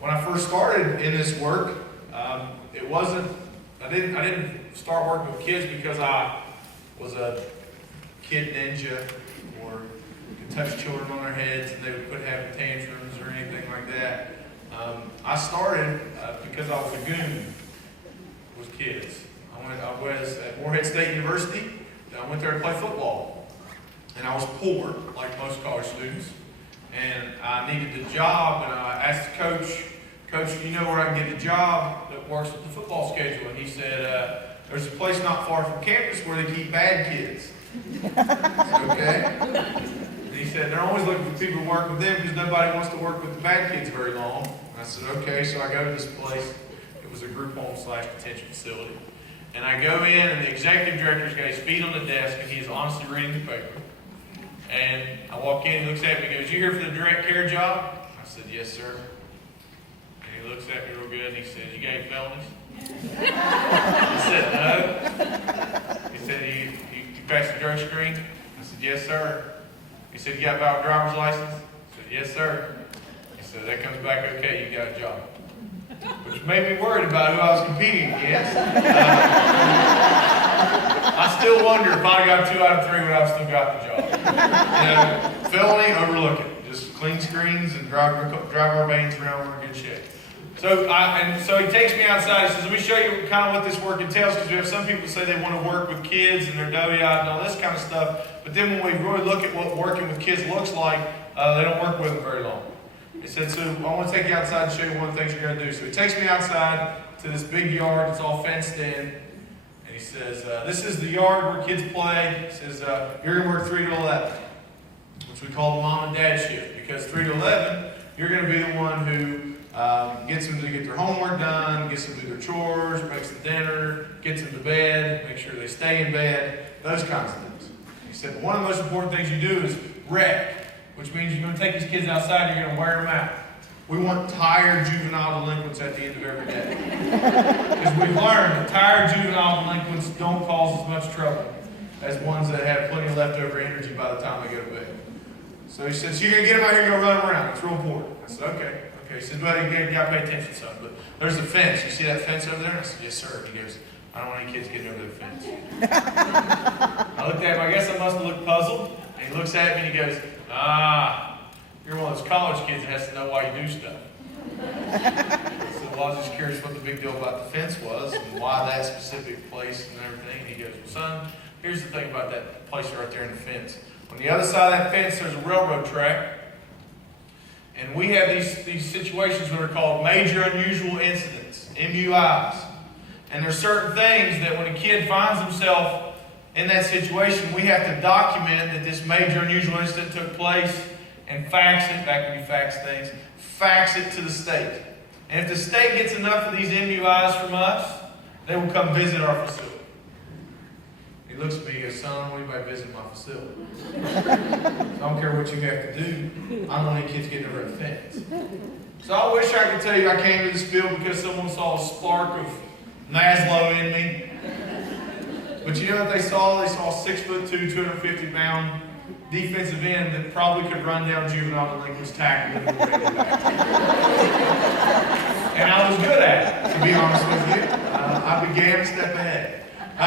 When I first started in this work, it wasn't. I didn't start working with kids because I was a kid ninja or could touch children on their heads and they would quit having tantrums or anything like that. I started because I was a goon with kids. I was at Morehead State University. I went there to play football, and I was poor, like most college students. And I needed a job, and I asked the coach, do you know where I can get a job that works with the football schedule? And he said, there's a place not far from campus where they keep bad kids. I said, okay. And he said, they're always looking for people to work with them because nobody wants to work with the bad kids very long. And I said, okay, so I go to this place. It was a group home / detention facility. And I go in, and the executive director's got his feet on the desk, and he is honestly reading the paper. And I walk in, he looks at me and goes, you here for the direct care job? I said, yes, sir. And he looks at me real good, and he says, you got any felonies? I said, no. He said, you passed the drug screen? I said, yes, sir. He said, you got a valid driver's license? I said, yes, sir. He said, that comes back okay, you got a job. Which made me worried about who I was competing against. I still wonder if I got 2 out of 3 would I have still got the job. Felony, overlook it. Just clean screens and drive our veins around. We're in good shape. So he takes me outside. He says, let me show you kind of what this work entails, because we have some people say they want to work with kids and they're doughy-eyed and all this kind of stuff. But then when we really look at what working with kids looks like, they don't work with them very long. He said, so I want to take you outside and show you one of the things you're going to do. So he takes me outside to this big yard that's all fenced in. And he says, this is the yard where kids play. He says, you're going to work 3 to 11, which we call the mom and dad shift. Because 3 to 11, you're going to be the one who gets them to get their homework done, gets them to do their chores, makes the dinner, gets them to bed, make sure they stay in bed, those kinds of things. He said, one of the most important things you do is rec, which means you're going to take these kids outside and you're going to wear them out. We want tired juvenile delinquents at the end of every day. Because we've learned that tired juvenile delinquents don't cause as much trouble as ones that have plenty of leftover energy by the time they go to bed. So he said, so you're going to get them out here and go run them around. It's real important. I said, okay. He said, well, you got to pay attention, son. But there's a fence. You see that fence over there? I said, yes, sir. He goes, I don't want any kids getting over the fence. I looked at him. I guess I must have looked puzzled. And he looks at me and he goes, you're one of those college kids that has to know why you do stuff. So well, I was just curious what the big deal about the fence was and why that specific place and everything. And he goes, well, son, here's the thing about that place right there in the fence. On the other side of that fence, there's a railroad track. And we have these situations that are called major unusual incidents, MUIs. And there's certain things that when a kid finds himself in that situation, we have to document that this major unusual incident took place and fax it, back when you fax things, fax it to the state. And if the state gets enough of these MUIs from us, they will come visit our facility. He looks at me and goes, son, I don't want anybody visiting my facility. So I don't care what you have to do. I don't want any kids getting over a fence. So I wish I could tell you I came to this field because someone saw a spark of Maslow in me. But you know what they saw? They saw a 6'2", 250-pound defensive end that probably could run down juvenile delinquents, tackle them, and bring them back. And I was good at it, to be honest with you. I began to step ahead.